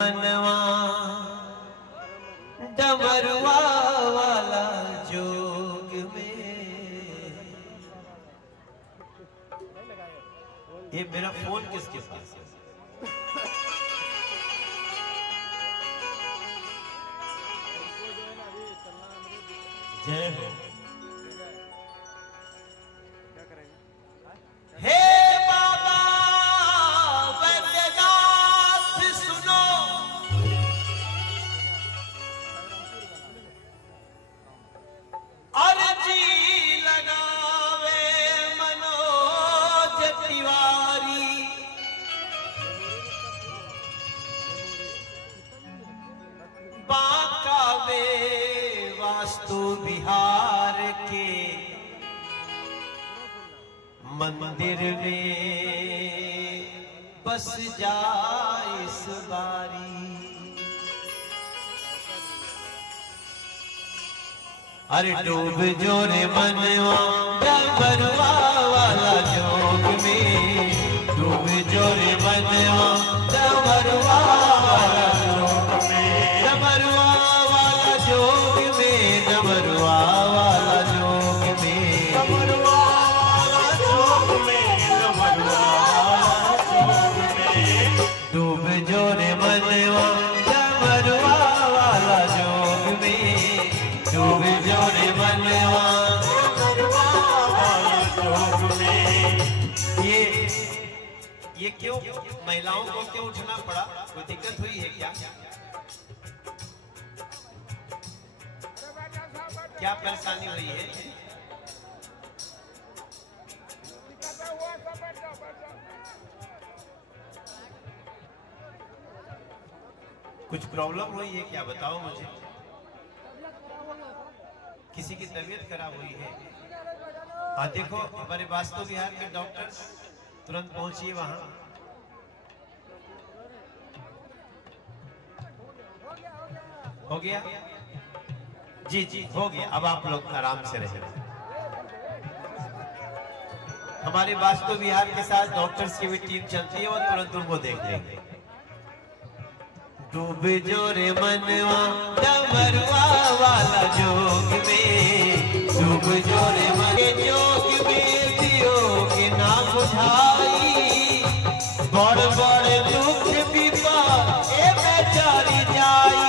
मनवा डमरुआ वाला जोग में। ये मेरा फोन किसके पास है? जय हो। हे बाबा वैद्यनाथ सुनो, अर्जी लगावे मनोज तिवारी। बांका में वास्तु विहार के मंदिर में बस जाए इस बारी। अरे डूब जो रे मनवा डमरुआ वाला जोग में, डूब जो रे मनवा डमरुआ वाला जोग में, डमरुआ वाला जोग में, डमरुआ वाला जोग में, डमरुआ वाला जोग में, डमरुआ वाला जोग में। डूब जो रे मनवा डमरुआ वाला जोग में, डूब जो रे मनवा डमरुआ वाला जोग में। ये क्यों महिलाओं को क्यों उठना पड़ा? कोई दिक्कत हुई है क्या? क्या परेशानी हुई है? कुछ प्रॉब्लम हुई है क्या? बताओ मुझे। किसी की तबीयत खराब हुई है? हाँ देखो, हमारे वास्तु विहार के डॉक्टर्स तुरंत पहुंचिए वहां। हो गया? जी जी हो गया। अब आप लोग आराम से रहे। हमारे वास्तु विहार के साथ डॉक्टर्स की भी टीम चलती है, वो तुरंत उनको देख लेंगे। डूब जो रे मनवा डमरुआ वाला जोग में, डूब जो रे मगे जोग में, दियो के ना बुझाई। बड़ बड़ दुख विपद ए बेचारी जाई,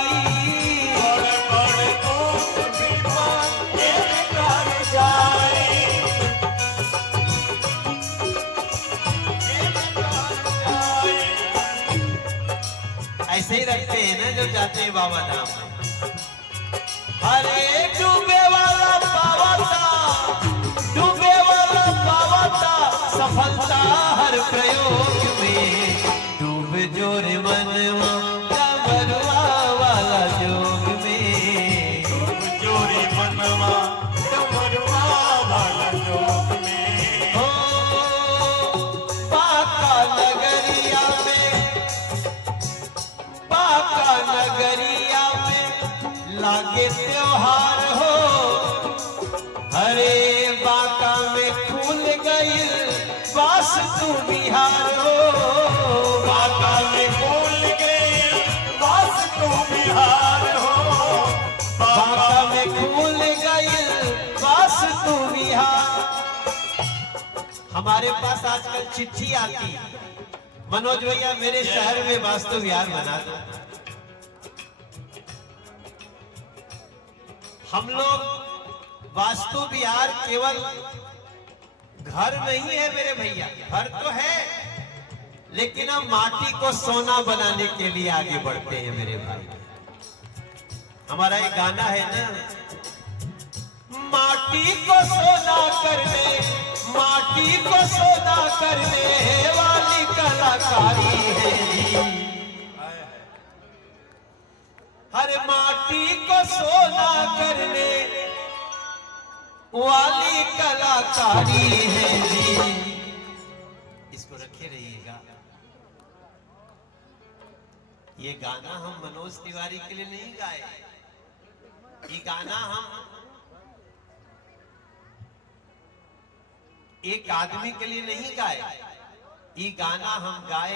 बड़ बड़ दुख विपद ए बेचारी जाई। ऐसे ही रखते हैं ना जो जाते हैं बाबा धाम। अरे डूबे वाला पावता, डूबे वाला पावता, सफलता हर प्रयोग में। डूब जो रे मनवा डमरुआ वाला जोग में, डूब जो रे मनवा डमरुआ वाला जोग में। हो बांका नगरिया में, बांका नगरिया में लागे त्योहार हो। हरे बांका में खुल गई वास्तु विहार हो, बांका में खुल गई वास्तु विहार हो, बांका में खुल गई वास्तु विहार। हमारे पास आजकल चिट्ठी आती, मनोज भैया मेरे शहर में वास्तु विहार बना दो। हम लोग वास्तु विहार केवल घर नहीं है मेरे भैया, घर तो है, लेकिन हम माटी को सोना बनाने के लिए आगे बढ़ते हैं मेरे भाई। हमारा एक गाना है ना, माटी को सोना करने, माटी को सोना करने वाली कलाकारी है जी। हर माटी को सोना करने वाली कलाकारी है जी। इसको रखे रहिएगा। ये गाना हम मनोज तिवारी के लिए नहीं गाए, ये गाना हम एक आदमी के लिए नहीं गाए, ये गाना हम गाए